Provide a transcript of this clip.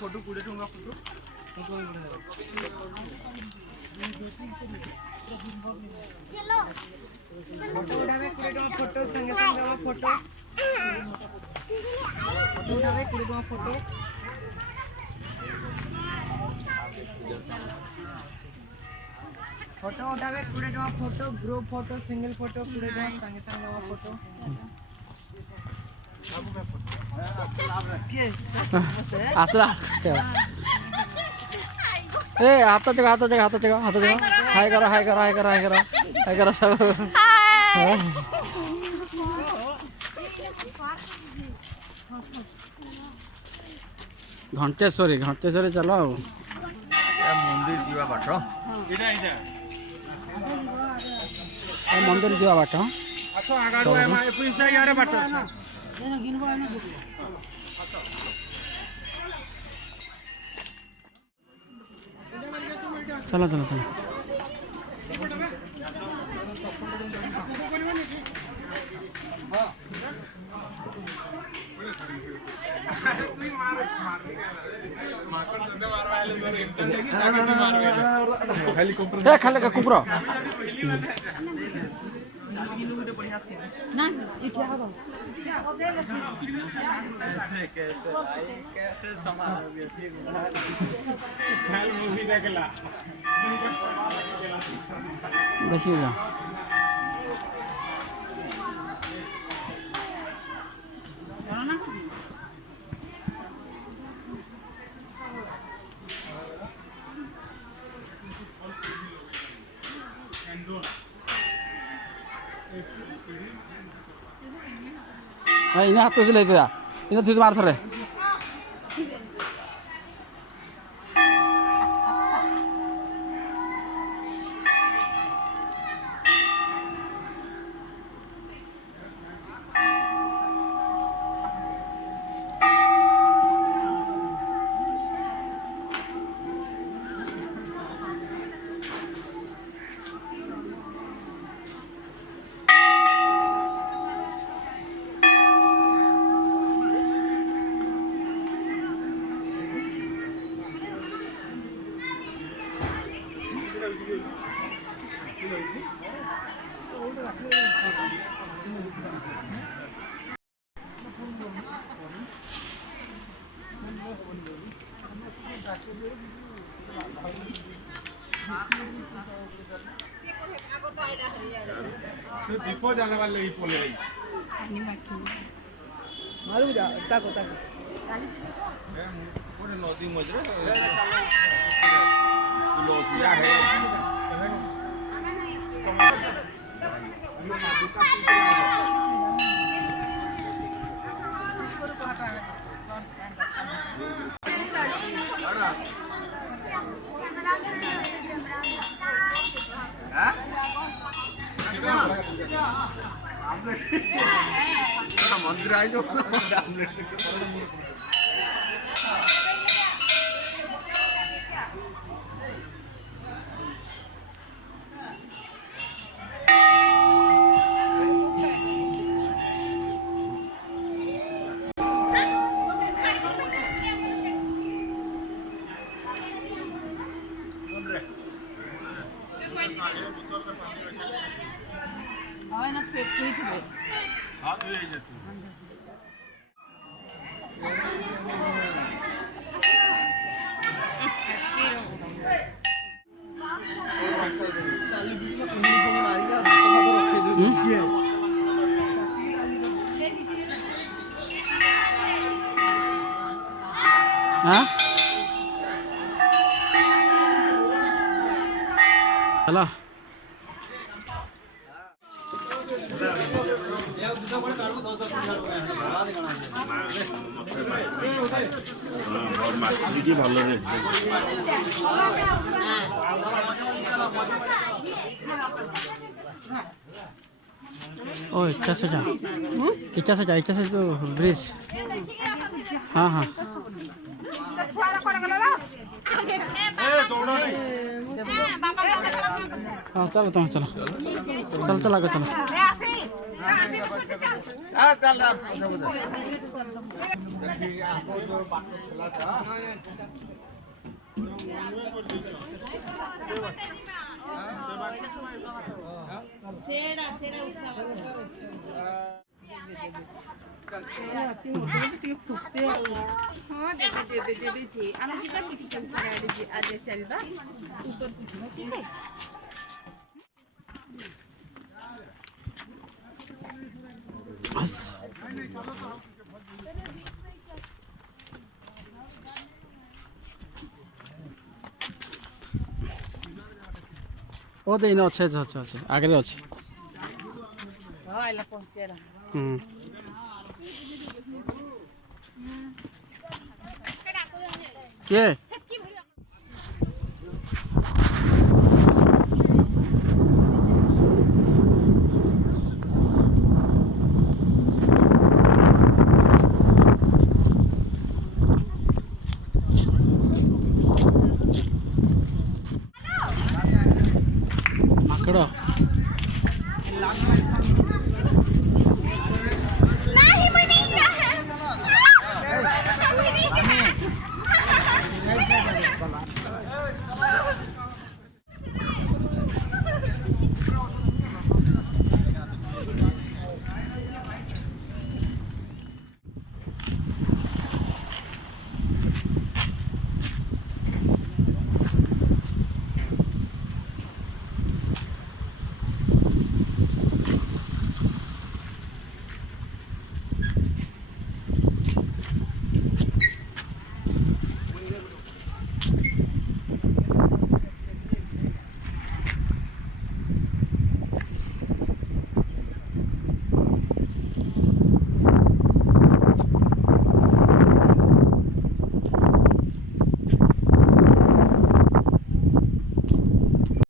photo 20 टका photo photo उठावे 20 टका फोटो संगे संगे फोटो उठावे 20 टका फोटो फोटो उठावे 20 टका photo group photo single photo 20 टका संगे संगे फोटो আসলা ए हाथ जगह हाथ जगह हाथ जगह हाथ जगह हाय करो हाय करो हाय करो हाय करो हाय करो सब घंटेश्वरी घंटेश्वरी चलो मंदिर जीवा बाट इटा इटा मंदिर जीवा बाट अच्छा आगाडू एमा पैसा याडे बाट चलो चलो चलो खाली का कुकुर ना इठिया हो कैसे संभालोगे मूवी देखला देखिएगा ini hatus dulu itu ya ini tuh marter ya दीप जाने वाले ही पोले मारू जा ताको ताको पूरे नदी मजरे लोसिया है मंदिर आई जो ना फेक हुई थी हां तो ये जाती हाँ चलो माटी भल रे ओ इच्छा से जा इच्छा से तो ब्रिज हाँ हाँ हाँ चलो तुम चलो चलो चलो चलो हाँ देवे जी आम जीवा मेडिकल आड़े आज चलवा ऊपर ठीक है ଓ ଦେଇନ ଅଛି ଅଛି ଅଛି ଅଛି ଆଗରେ ଅଛି हाँ इला पहुंचे रहा ହୁଁ କିଏ